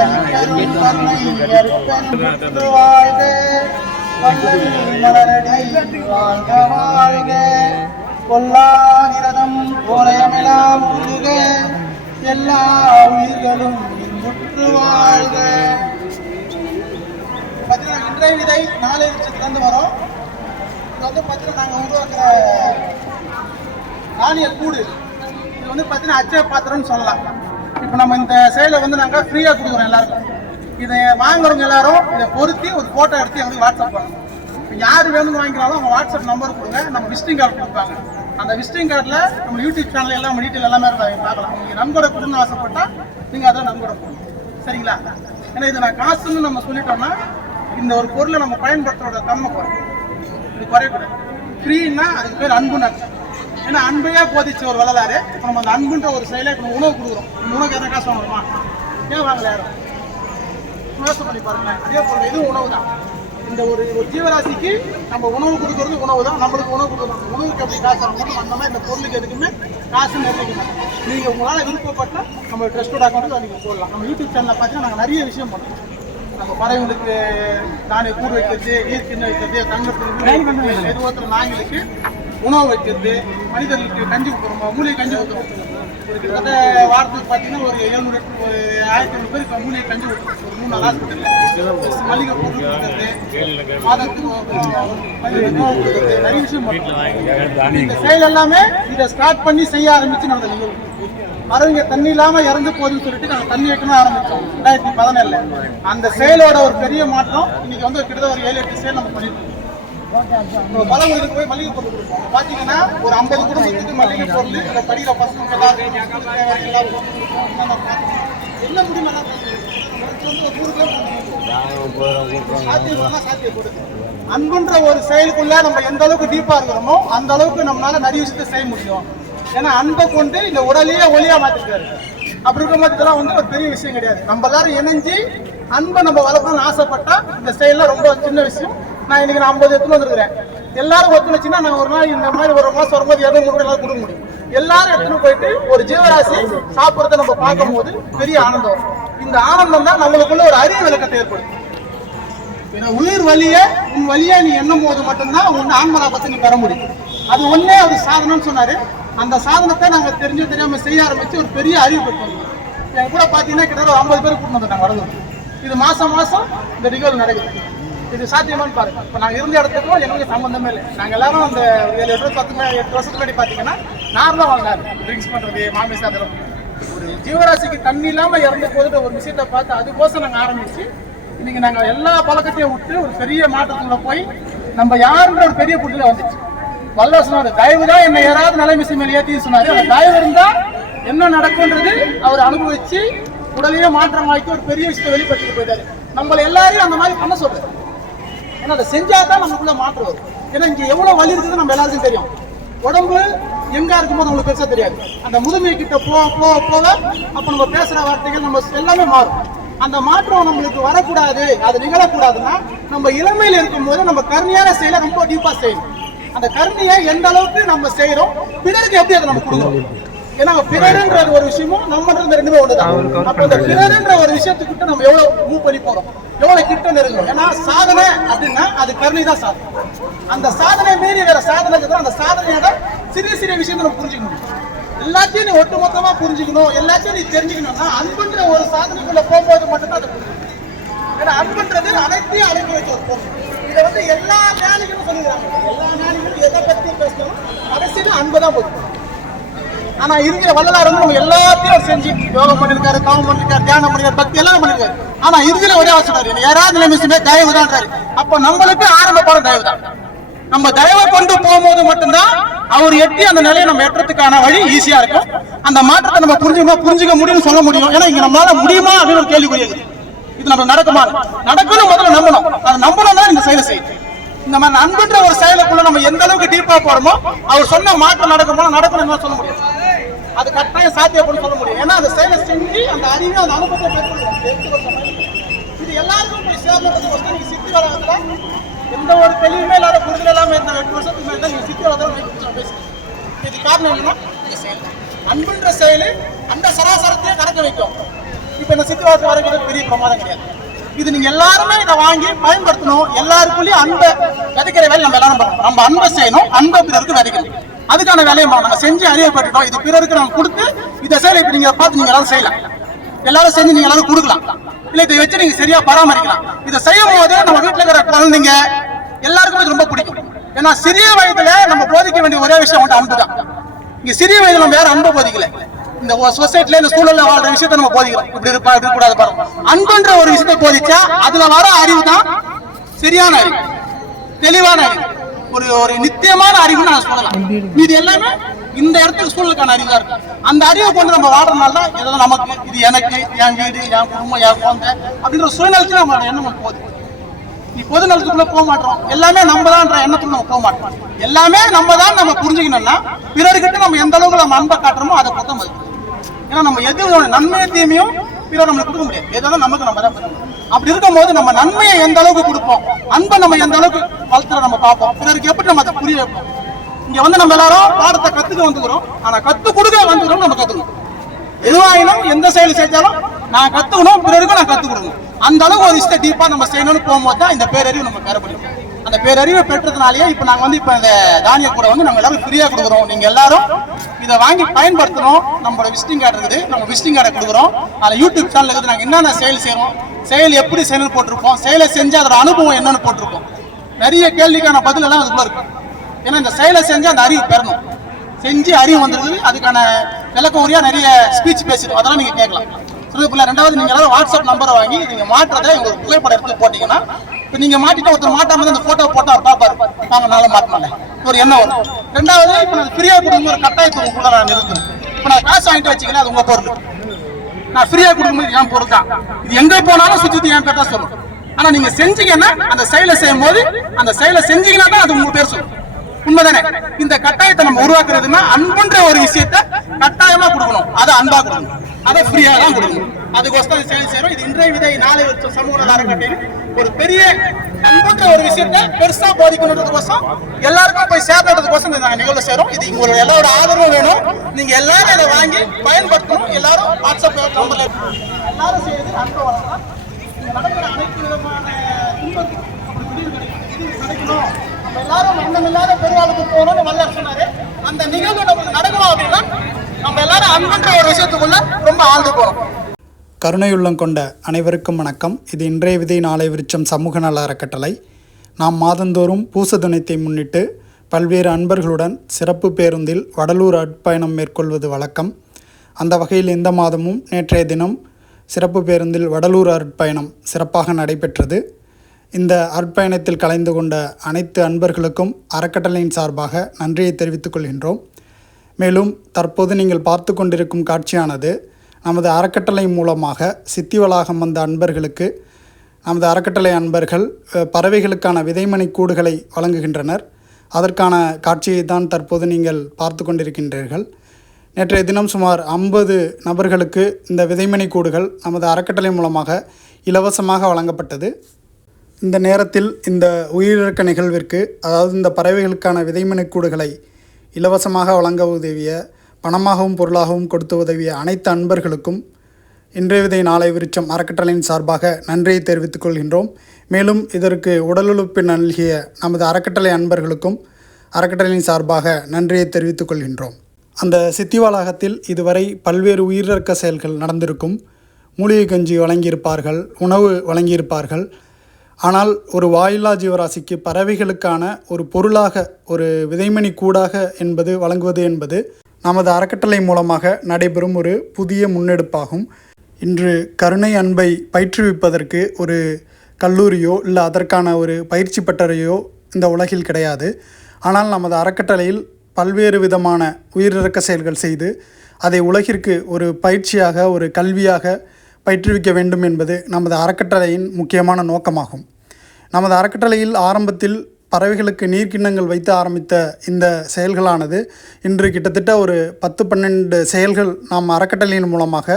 வாழ்க வாழ்க கொல்லாகிரதம் போலயமெல்லாம் முருக எல்லா உயிர்களும் முற்று வாழ்க பார்த்தீங்கன்னா இன்றைய விதை நாளை லட்சத்துலேருந்து வரோம் இது வந்து பார்த்தீங்கன்னா நாங்கள் உருவாக்குற நாணய கூடு இது வந்து பார்த்தீங்கன்னா அச்ச பாத்திரம்னு சொல்லலாம் இப்போ நம்ம இந்த செயலை வந்து நாங்கள் ஃப்ரீயாக கொடுக்குறோம் எல்லாருக்கும் இதை வாங்குறவங்க எல்லாரும் இதை பொருத்தி ஒரு ஃபோட்டோ எடுத்து எங்களுக்கு வாட்ஸ்அப் பண்ணணும் இப்போ யார் வேணும்னு வாங்கினாலும் அவங்க வாட்ஸ்அப் நம்பர் கொடுங்க நம்ம விசிட்டிங் கார்டு கொடுப்பாங்க அந்த விசிட்டிங் கார்டில் நம்ம யூடியூப் சேனல் எல்லாம் டீட்டெயில் எல்லாமே இருந்தாங்க பார்க்கலாம் நீங்கள் நண்பரை கொடுன்னு ஆசைப்பட்டால் நீங்கள் அதை நண்பரை கொடுங்க சரிங்களா ஏன்னா இதை நான் காசுன்னு நம்ம சொல்லிட்டோம்னா இந்த ஒரு பொருளை நம்ம பயன்படுத்துறோட தன்மை குறையும் இது குறையக்கூடாது ஃப்ரீன்னா அதுக்கு பேர் அன்புன்னு ஏன்னா அன்பையே போதிச்ச ஒரு வரலாறு இப்போ நம்ம அந்த அன்புன்ற ஒரு செயலை இப்போ உணவு கொடுக்குறோம் உணவு உணவுக்கு எதனா காசு வாங்குறோமா ஏன் வாங்கல யாரும் யோசனை பண்ணி பாருங்க அதே போல இது உணவு தான் இந்த ஒரு ஒரு ஜீவராசிக்கு நம்ம உணவு கொடுக்கறது உணவு தான் நம்மளுக்கு உணவு கொடுக்கணும் உணவுக்கு எப்படி காசு வாங்கணும் அந்த மாதிரி இந்த பொருளுக்கு எதுக்குமே காசு நிர்ணயிக்க நீங்கள் உங்களால் விருப்பப்பட்டால் நம்ம ட்ரெஸ்டோட அக்கௌண்ட்டு நீங்கள் போடலாம் நம்ம யூடியூப் சேனலில் பார்த்தீங்கன்னா நாங்கள் நிறைய விஷயம் பண்ணுறோம் நம்ம பறவைகளுக்கு தானே கூறு வைக்கிறது நீர் தின்னு வைக்கிறது தமிழ் எதுவத்தில் நாய்களுக்கு உணவு வைக்கிறது மனிதர்களுக்கு கஞ்சி கொடுக்குறோம் மூலிகை கஞ்சி கொடுக்குறோம் அந்த வாரத்துக்கு பார்த்தீங்கன்னா ஒரு எழுநூறு ஒரு ஆயிரத்தி ஐநூறு பேருக்கு மூலிகை கஞ்சி கொடுக்குறோம் மூணு நாள் ஹாஸ்பிட்டலில் மளிகை பொருள் கொடுக்குறது மாதத்துக்கு நிறைய விஷயம் இந்த செயல் எல்லாமே இதை ஸ்டார்ட் பண்ணி செய்ய ஆரம்பித்து நம்ம நிகழ்வு தண்ணி இல்லாமல் இறந்து போகுதுன்னு சொல்லிட்டு நாங்கள் தண்ணி வைக்கணும் ஆரம்பித்தோம் ரெண்டாயிரத்தி பதினேழுல அந்த செயலோட ஒரு பெரிய மாற்றம் இன்னைக்கு வந்து கிட்டத்தட்ட ஒரு ஏழு எட்டு செயல் நம்ம பண்ணிட்டு போய் ஒரு படிக்கிற பசங்க அன்புன்ற ஒரு செயலுக்குள்ள நம்ம எந்த அளவுக்கு டீப்பா இருக்கிறோமோ அந்த அளவுக்கு நம்மளால நிறைய விஷயத்த செய்ய முடியும் ஏன்னா அன்பை கொண்டு இந்த உடலையே ஒளியா மாத்திருக்காரு அப்படி இருக்கும் போது இதெல்லாம் வந்து ஒரு பெரிய விஷயம் கிடையாது நம்ம எல்லாரும் இணைஞ்சு அன்பை நம்ம வளர்க்கணும்னு ஆசைப்பட்டா இந்த செயல்லாம் ரொம்ப சின்ன விஷயம் நான் இன்னைக்கு நான் ஐம்பது எடுத்துன்னு வந்துருக்கிறேன் எல்லாரும் ஒத்துழைச்சுன்னா நான் ஒரு நாள் இந்த மாதிரி ஒரு மாசம் வரும்போது இரநூறு கூட எல்லாரும் கொடுக்க முடியும் எல்லாரும் எடுத்துன்னு போயிட்டு ஒரு ஜீவராசி சாப்பிட்றத நம்ம பார்க்கும் போது பெரிய ஆனந்தம் இந்த ஆனந்தம் தான் நம்மளுக்குள்ள ஒரு அரிய விளக்கத்தை ஏற்படுத்தும் உயிர் வழிய உன் வழிய நீ எண்ணும் போது மட்டும்தான் உன் ஆன்மனா பத்தி நீ பெற முடியும் அது ஒன்னே ஒரு சாதனம்னு சொன்னாரு அந்த சாதனத்தை நாங்க தெரிஞ்சு தெரியாம செய்ய ஆரம்பிச்சு ஒரு பெரிய அறிவு பெற்றோம் என் கூட பாத்தீங்கன்னா கிட்டத்தட்ட ஒரு ஐம்பது பேர் கூட்டிட்டு வந்துட்டாங்க வரது இது மாசம் மாசம் இந்த நிகழ்வு நடக்குது இது சாத்தியமானு பாருங்க இப்போ நாங்கள் இருந்த இடத்துக்கும் எங்களுக்கு சம்மந்தமே இல்லை நாங்கள் எல்லாரும் அந்த ஏழு வருஷம் பத்து எட்டு வருஷத்துக்கு முன்னாடி பார்த்தீங்கன்னா நார்மலாக வாங்கினாரு ட்ரிங்க்ஸ் பண்ணுறது மாமி சாதனம் ஒரு ஜீவராசிக்கு தண்ணி இல்லாமல் இறந்து போதுட்டு ஒரு விஷயத்தை பார்த்து அதுக்கோசம் நாங்கள் ஆரம்பிச்சு இன்னைக்கு நாங்கள் எல்லா பழக்கத்தையும் விட்டு ஒரு பெரிய மாற்றத்துக்குள்ள போய் நம்ம யாருன்ற ஒரு பெரிய புட்டில வந்துச்சு வல்ல சொன்னாரு தயவு தான் என்னை யாராவது நிலை மிஷன் மேலே ஏற்றி சொன்னார் அந்த தயவு இருந்தால் என்ன நடக்கும்ன்றது அவர் அனுபவிச்சு உடலையே மாற்றம் ஆக்கி ஒரு பெரிய விஷயத்தை வெளிப்படுத்திட்டு போயிட்டாரு நம்மளை எல்லாரையும் அந்த மாதிரி பண்ண சொல்றது ஏன்னா அதை செஞ்சால் தான் நமக்குள்ளே மாற்றம் வரும் ஏன்னா இங்கே எவ்வளோ வலி இருக்குது நம்ம எல்லாருக்கும் தெரியும் உடம்பு எங்கே இருக்கும்போது நம்மளுக்கு பெருசாக தெரியாது அந்த முதுமை கிட்ட போக போக போக அப்போ நம்ம பேசுகிற வார்த்தைகள் நம்ம எல்லாமே மாறும் அந்த மாற்றம் நம்மளுக்கு வரக்கூடாது அது நிகழக்கூடாதுன்னா நம்ம இளமையில் இருக்கும்போது நம்ம கருணையான செயல ரொம்ப டீப்பாக செய்யணும் அந்த கருணையை எந்த அளவுக்கு நம்ம செய்கிறோம் பிறருக்கு எப்படி அதை நம்ம கொடுக்கணும் ஏன்னா பிறருன்ற ஒரு விஷயமும் நம்மன்றது ரெண்டுமே ஒன்று தான் அப்போ அந்த பிறருன்ற ஒரு விஷயத்துக்கிட்ட நம்ம எவ்வளோ மூவ் பண்ணி போகிறோம் எவ்வளவு கிட்ட நெருங்கும் ஏன்னா சாதனை அப்படின்னா அது கருணை தான் சாதனை அந்த சாதனை மீறி வேற சாதனை அந்த சாதனையோட சிறிய சிறிய விஷயத்தை நம்ம புரிஞ்சுக்க முடியும் எல்லாத்தையும் நீ ஒட்டுமொத்தமா புரிஞ்சுக்கணும் எல்லாத்தையும் நீ தெரிஞ்சுக்கணும்னா அன்புன்ற ஒரு சாதனைக்குள்ள போகும்போது மட்டும்தான் அதை புரிஞ்சுக்கணும் ஏன்னா அன்புன்றது அனைத்தையும் அழைப்பு வைக்க ஒரு பொருள் இதை வந்து எல்லா ஞானிகளும் சொல்லுகிறாங்க எல்லா ஞானிகளும் எதை பத்தி பேசணும் கடைசியில அன்பு தான் போதும் ஆனா இருக்கிற வள்ளலார் வந்து நம்ம எல்லாத்தையும் செஞ்சு யோகம் பண்ணிருக்காரு தவம் பண்ணிருக்காரு தியானம் பண்ணிருக்காரு ஆனா இதுல ஒரே வச்சுட்டாரு யாராவது நிமிஷமே தயவு தான் அப்ப நம்மளுக்கு ஆரம்ப பாடம் தயவு தான் நம்ம தயவை கொண்டு போகும்போது மட்டும்தான் அவர் எட்டி அந்த நிலையை நம்ம எட்டுறதுக்கான வழி ஈஸியா இருக்கும் அந்த மாற்றத்தை நம்ம புரிஞ்சுக்கமா புரிஞ்சுக்க முடியும்னு சொல்ல முடியும் ஏன்னா இங்க நம்மளால முடியுமா அப்படின்னு ஒரு கேள்வி இது நம்ம நடக்குமா நடக்கணும் முதல்ல நம்பணும் அதை நம்பணும் தான் இந்த செயலை செய்யும் இந்த மாதிரி அன்புன்ற ஒரு செயலுக்குள்ள நம்ம எந்த அளவுக்கு டீப்பா போறோமோ அவர் சொன்ன மாற்றம் நடக்குமோ நடக்கணும் சொல்ல முடியும் அது கட்டாய சாத்தியம் சொல்ல முடியும் ஏன்னா அந்த செயலை செஞ்சு அந்த அறிவை அந்த அனுபவத்தை பெற்றுக்கொள்ள இது எல்லாருக்கும் போய் சேர்ந்து நீங்கள் சித்தி வளர்த்துல எந்த ஒரு தெளிவுமே இல்லாத புரிதல் எல்லாமே இருந்த எட்டு வருஷத்துக்கு மேலே தான் நீங்கள் சித்தி வளர்த்துல பேசுகிறீங்க இது காரணம் என்னன்னா அன்புன்ற செயல் அந்த சராசரத்தையே கணக்கு வைக்கும் இப்போ இந்த சித்தி வளர்த்து வரைக்கும் பெரிய பிரமாதம் கிடையாது இது நீங்க எல்லாருமே இதை வாங்கி பயன்படுத்தணும் எல்லாருக்குள்ளேயும் அன்பை விதைக்கிற வேலை நம்ம எல்லாரும் பண்ணணும் நம்ம அன்பை செய்யணும் அன்பை பிறருக்கு விதைக்கணும் அதுக்கான வேலையை நாங்க செஞ்சு அறியப்பட்டுட்டோம் இது பிறருக்கு நாங்க கொடுத்து இதை செயலை இப்ப நீங்க பார்த்து நீங்க எல்லாரும் செய்யலாம் எல்லாரும் செஞ்சு நீங்க எல்லாரும் கொடுக்கலாம் இல்ல இதை வச்சு நீங்க சரியா பராமரிக்கலாம் இதை செய்யும் போது நம்ம வீட்டுல இருக்கிற குழந்தைங்க எல்லாருக்குமே ரொம்ப பிடிக்கும் ஏன்னா சிறிய வயதுல நம்ம போதிக்க வேண்டிய ஒரே விஷயம் வந்து அன்புதான் நீங்க இங்க சிறிய வயதுல நம்ம வேற அன்பு போதிக்கல இந்த சொசைட்டில இந்த சூழல்ல வாழ்ற விஷயத்த நம்ம போதிக்கலாம் இப்படி இருப்பா இப்படி கூடாது பாருங்க அன்புன்ற ஒரு விஷயத்தை போதிச்சா அதுல வர அறிவு தான் சரியான அறிவு தெளிவான அறிவு ஒரு ஒரு நித்தியமான அறிவு நான் சொல்லலாம் இது எல்லாமே இந்த இடத்துக்கு சூழலுக்கான அறிவா இருக்கு அந்த அறிவை கொண்டு நம்ம வாடுறதுனால தான் நமக்கு இது எனக்கு என் வீடு என் குடும்பம் என் குழந்தை அப்படின்ற சூழ்நிலைக்கு நம்ம எண்ணம் போகுது நீ பொது நலத்துக்குள்ள போக மாட்டோம் எல்லாமே நம்ம தான் எண்ணத்துல நம்ம போக மாட்டோம் எல்லாமே நம்ம தான் நம்ம புரிஞ்சுக்கணும்னா பிறர்கிட்ட நம்ம எந்த அளவுக்கு நம்ம அன்பை காட்டுறோமோ அதை பொறுத்த மதிப்பு ஏன்னா நம்ம எது நன்மை தீமையும் பிறர் நம்மளை கொடுக்க முடியாது ஏதாவது நமக்கு நம்ம தான் அப்படி இருக்கும்போது நம்ம நன்மையை எந்த அளவுக்கு கொடுப்போம் அன்பை நம்ம எந்த அளவுக்கு வளர்த்துற நம்ம பார்ப்போம் பிறருக்கு எப்படி நம்ம அதை புரிய வைப்போம் இங்க வந்து நம்ம எல்லாரும் பாடத்தை கத்துக்க வந்துக்கிறோம் ஆனா கத்து கொடுக்க வந்துக்கிறோம் நம்ம கத்துக்கணும் எதுவாயினும் எந்த செயல் செஞ்சாலும் நான் கத்துக்கணும் பிறருக்கும் நான் கத்துக் கொடுக்கணும் அந்த அளவுக்கு ஒரு விஷயத்தை டீப்பா நம்ம செய்யணும்னு போகும்போது தான் இந்த பேரறிவு நம்ம பெறப்படுவோம் அந்த பேரறிவை பெற்றதுனாலயே இப்போ நாங்கள் வந்து இப்போ இந்த தானிய கூட வந்து நம்ம எல்லாரும் ஃப்ரீயாக கொடுக்குறோம் நீங்கள் எல்லாரும் இதை வாங்கி பயன்படுத்தணும் நம்மளோட விசிட்டிங் கார்டு இருக்குது நம்ம விசிட்டிங் கார்டை கொடுக்குறோம் அதில் யூடியூப் சேனல் இருக்குது நாங்கள் என்னென்ன செயல் செய்யறோம் செயல் எப்படி செயல் போட்டிருக்கோம் செயலை செஞ்சு அதோட அனுபவம் என்னென்னு போட்டிருக்கோம் நிறைய கேள்விக்கான பதிலெல்லாம் அதுக்குள்ள இருக்கும் ஏன்னா இந்த செயலை செஞ்சு அந்த அறிவு பெறணும் செஞ்சு அறிவு வந்துருக்குது அதுக்கான விளக்க உரியாக நிறைய ஸ்பீச் பேசிடும் அதெல்லாம் நீங்கள் கேட்கலாம் இதுக்குள்ள ரெண்டாவது நீங்க எல்லாரும் வாட்ஸ்அப் நம்பரை வாங்கி நீங்க மாற்றதை உங்க புகைப்படம் எடுத்து போட்டீங்கன்னா இப்போ நீங்க மாட்டிட்டு ஒருத்தர் மாட்டாம அந்த போட்டோ போட்டா அவர் பாப்பாரு நாங்க நாளை மாட்டினால ஒரு எண்ணம் வரும் ரெண்டாவது இப்போ நான் ஃப்ரீயா கொடுக்கும் ஒரு கட்டாயத்தை உங்களுக்குள்ள நான் இருக்கணும் இப்போ நான் காசு வாங்கிட்டு வச்சுக்கல அது உங்க பொருள் நான் ஃப்ரீயா கொடுக்கும்போது என் பொருள் தான் இது எங்க போனாலும் சுத்தி என் பேர் தான் சொல்லும் ஆனா நீங்க செஞ்சீங்கன்னா அந்த செயலை செய்யும் போது அந்த செயலை செஞ்சீங்கன்னா தான் அது உங்க பேர் சொல்லும் உண்மைதானே இந்த கட்டாயத்தை நம்ம உருவாக்குறதுன்னா அன்புன்ற ஒரு விஷயத்த கட்டாயமா கொடுக்கணும் அதை அன்பா கொடுக்கணும் அதை ஃப்ரீயா தான் கொடுக்கணும் அதுக்கோசம் செயல் செய்யறோம் இது இன்றைய விதை நாளை வருஷம் சமூக அறக்கட்டையில் ஒரு பெரிய அன்புன்ற ஒரு விஷயத்த பெருசா போதிக்கணுன்றதுக்கோசம் எல்லாருக்கும் போய் சேர்றதுக்கோசம் நாங்க நிகழ்வு செய்யறோம் இது உங்களோட எல்லாரோட ஆதரவும் வேணும் நீங்க எல்லாரும் இதை வாங்கி பயன்படுத்தணும் எல்லாரும் வாட்ஸ்அப் நம்பர்ல எல்லாரும் செய்யறது அன்பை வளர்க்கலாம் நடக்கிற அனைத்து விதமான துன்பத்துக்கு முடிவு கிடைக்கும் இது கிடைக்கணும் எல்லாரும் அண்ணன் இல்லாத பெருவாளுக்கு போகணும்னு சொன்னாரு அந்த நிகழ்வு நடக்கணும் அப்படின்னா நம்ம எல்லாரும் அன்புன்ற ஒரு விஷயத்துக்குள்ள ரொம்ப ஆழ்ந்து போறோம் கருணையுள்ளம் கொண்ட அனைவருக்கும் வணக்கம் இது இன்றைய விதை நாளை விருச்சம் சமூக நல அறக்கட்டளை நாம் மாதந்தோறும் பூச தினத்தை முன்னிட்டு பல்வேறு அன்பர்களுடன் சிறப்பு பேருந்தில் வடலூர் அட்பயணம் மேற்கொள்வது வழக்கம் அந்த வகையில் இந்த மாதமும் நேற்றைய தினம் சிறப்பு பேருந்தில் வடலூர் அட்பயணம் சிறப்பாக நடைபெற்றது இந்த அற்பயணத்தில் கலந்து கொண்ட அனைத்து அன்பர்களுக்கும் அறக்கட்டளையின் சார்பாக நன்றியை தெரிவித்துக் கொள்கின்றோம் மேலும் தற்போது நீங்கள் பார்த்து கொண்டிருக்கும் காட்சியானது நமது அறக்கட்டளை மூலமாக சித்தி வளாகம் வந்த அன்பர்களுக்கு நமது அறக்கட்டளை அன்பர்கள் பறவைகளுக்கான விதைமணி கூடுகளை வழங்குகின்றனர் அதற்கான காட்சியை தான் தற்போது நீங்கள் பார்த்து கொண்டிருக்கின்றீர்கள் நேற்றைய தினம் சுமார் ஐம்பது நபர்களுக்கு இந்த விதைமணி கூடுகள் நமது அறக்கட்டளை மூலமாக இலவசமாக வழங்கப்பட்டது இந்த நேரத்தில் இந்த உயிரிழக்க நிகழ்விற்கு அதாவது இந்த பறவைகளுக்கான விதைமணிக்கூடுகளை இலவசமாக வழங்க உதவிய பணமாகவும் பொருளாகவும் கொடுத்து உதவிய அனைத்து அன்பர்களுக்கும் இன்றைய விதை நாளை விருச்சம் அறக்கட்டளையின் சார்பாக நன்றியை தெரிவித்துக் கொள்கின்றோம் மேலும் இதற்கு உடலுழுப்பு நல்கிய நமது அறக்கட்டளை அன்பர்களுக்கும் அறக்கட்டளையின் சார்பாக நன்றியை தெரிவித்துக் கொள்கின்றோம் அந்த சித்தி வளாகத்தில் இதுவரை பல்வேறு உயிரிழக்க செயல்கள் நடந்திருக்கும் மூலிகை கஞ்சி வழங்கியிருப்பார்கள் உணவு வழங்கியிருப்பார்கள் ஆனால் ஒரு வாயில்லா ஜீவராசிக்கு பறவைகளுக்கான ஒரு பொருளாக ஒரு விதைமணி கூடாக என்பது வழங்குவது என்பது நமது அறக்கட்டளை மூலமாக நடைபெறும் ஒரு புதிய முன்னெடுப்பாகும் இன்று கருணை அன்பை பயிற்றுவிப்பதற்கு ஒரு கல்லூரியோ இல்லை அதற்கான ஒரு பயிற்சி பட்டறையோ இந்த உலகில் கிடையாது ஆனால் நமது அறக்கட்டளையில் பல்வேறு விதமான உயிரிறக்க செயல்கள் செய்து அதை உலகிற்கு ஒரு பயிற்சியாக ஒரு கல்வியாக பயிற்றுவிக்க வேண்டும் என்பது நமது அறக்கட்டளையின் முக்கியமான நோக்கமாகும் நமது அறக்கட்டளையில் ஆரம்பத்தில் பறவைகளுக்கு நீர்க்கிண்ணங்கள் வைத்து ஆரம்பித்த இந்த செயல்களானது இன்று கிட்டத்தட்ட ஒரு பத்து பன்னெண்டு செயல்கள் நாம் அறக்கட்டளையின் மூலமாக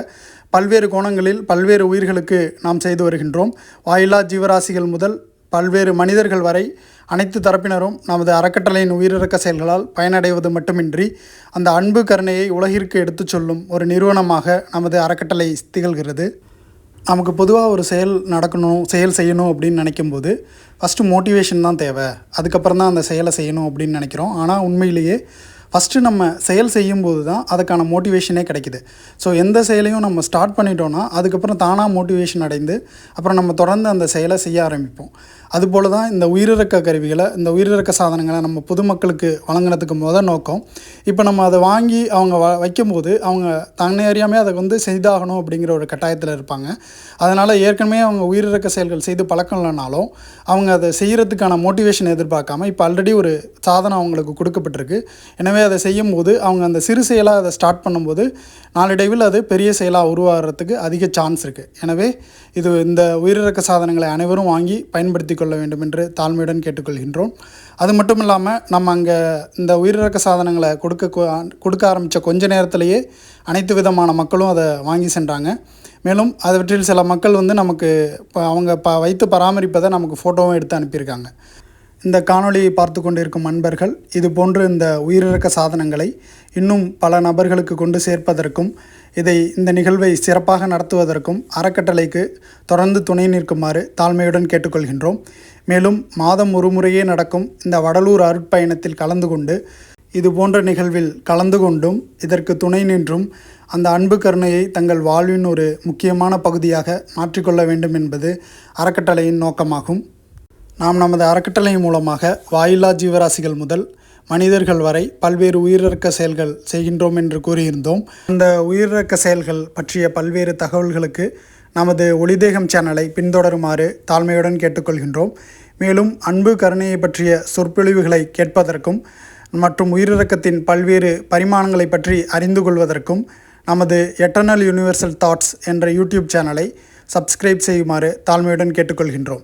பல்வேறு கோணங்களில் பல்வேறு உயிர்களுக்கு நாம் செய்து வருகின்றோம் வாயிலா ஜீவராசிகள் முதல் பல்வேறு மனிதர்கள் வரை அனைத்து தரப்பினரும் நமது அறக்கட்டளையின் உயிரிறக்க செயல்களால் பயனடைவது மட்டுமின்றி அந்த அன்பு கருணையை உலகிற்கு எடுத்துச் சொல்லும் ஒரு நிறுவனமாக நமது அறக்கட்டளை திகழ்கிறது நமக்கு பொதுவாக ஒரு செயல் நடக்கணும் செயல் செய்யணும் அப்படின்னு நினைக்கும்போது ஃபஸ்ட்டு மோட்டிவேஷன் தான் தேவை அதுக்கப்புறம் தான் அந்த செயலை செய்யணும் அப்படின்னு நினைக்கிறோம் ஆனால் உண்மையிலேயே ஃபஸ்ட்டு நம்ம செயல் செய்யும்போது தான் அதுக்கான மோட்டிவேஷனே கிடைக்கிது ஸோ எந்த செயலையும் நம்ம ஸ்டார்ட் பண்ணிட்டோன்னா அதுக்கப்புறம் தானாக மோட்டிவேஷன் அடைந்து அப்புறம் நம்ம தொடர்ந்து அந்த செயலை செய்ய ஆரம்பிப்போம் அதுபோல் தான் இந்த உயிரிறக்க கருவிகளை இந்த உயிரிறக்க சாதனங்களை நம்ம பொதுமக்களுக்கு வழங்கினதுக்கு முதல் நோக்கம் இப்போ நம்ம அதை வாங்கி அவங்க வ வைக்கும்போது அவங்க தன்னை அறியாமே அதை வந்து செய்தாகணும் அப்படிங்கிற ஒரு கட்டாயத்தில் இருப்பாங்க அதனால் ஏற்கனவே அவங்க உயிரிறக்க செயல்கள் செய்து பழக்கம் இல்லைனாலும் அவங்க அதை செய்கிறதுக்கான மோட்டிவேஷன் எதிர்பார்க்காம இப்போ ஆல்ரெடி ஒரு சாதனம் அவங்களுக்கு கொடுக்கப்பட்டிருக்கு எனவே அதை செய்யும் போது அவங்க அந்த சிறு செயலாக அதை ஸ்டார்ட் பண்ணும்போது நாளடைவில் அது பெரிய செயலாக உருவாகிறதுக்கு அதிக சான்ஸ் இருக்குது எனவே இது இந்த உயிரிறக்க சாதனங்களை அனைவரும் வாங்கி பயன்படுத்தி கொள்ள வேண்டும் என்று தாழ்மையுடன் கேட்டுக்கொள்கின்றோம் அது மட்டும் இல்லாமல் நம்ம அங்கே இந்த உயிரிழக்க சாதனங்களை கொடுக்க கொடுக்க ஆரம்பித்த கொஞ்ச நேரத்திலேயே அனைத்து விதமான மக்களும் அதை வாங்கி சென்றாங்க மேலும் அதுவற்றில் சில மக்கள் வந்து நமக்கு இப்போ அவங்க ப வைத்து பராமரிப்பதை நமக்கு ஃபோட்டோவும் எடுத்து அனுப்பியிருக்காங்க இந்த காணொளியை பார்த்து கொண்டிருக்கும் அன்பர்கள் இது போன்று இந்த உயிரிழக்க சாதனங்களை இன்னும் பல நபர்களுக்கு கொண்டு சேர்ப்பதற்கும் இதை இந்த நிகழ்வை சிறப்பாக நடத்துவதற்கும் அறக்கட்டளைக்கு தொடர்ந்து துணை நிற்குமாறு தாழ்மையுடன் கேட்டுக்கொள்கின்றோம் மேலும் மாதம் ஒரு முறையே நடக்கும் இந்த வடலூர் அருட்பயணத்தில் கலந்து கொண்டு இது போன்ற நிகழ்வில் கலந்து கொண்டும் இதற்கு துணை நின்றும் அந்த அன்பு கருணையை தங்கள் வாழ்வின் ஒரு முக்கியமான பகுதியாக மாற்றிக்கொள்ள வேண்டும் என்பது அறக்கட்டளையின் நோக்கமாகும் நாம் நமது அறக்கட்டளை மூலமாக வாயில்லா ஜீவராசிகள் முதல் மனிதர்கள் வரை பல்வேறு உயிரிறக்க செயல்கள் செய்கின்றோம் என்று கூறியிருந்தோம் அந்த உயிரிறக்க செயல்கள் பற்றிய பல்வேறு தகவல்களுக்கு நமது ஒளிதேகம் சேனலை பின்தொடருமாறு தாழ்மையுடன் கேட்டுக்கொள்கின்றோம் மேலும் அன்பு கருணையை பற்றிய சொற்பொழிவுகளை கேட்பதற்கும் மற்றும் உயிரிறக்கத்தின் பல்வேறு பரிமாணங்களை பற்றி அறிந்து கொள்வதற்கும் நமது எட்டர்னல் யூனிவர்சல் தாட்ஸ் என்ற யூடியூப் சேனலை சப்ஸ்கிரைப் செய்யுமாறு தாழ்மையுடன் கேட்டுக்கொள்கின்றோம்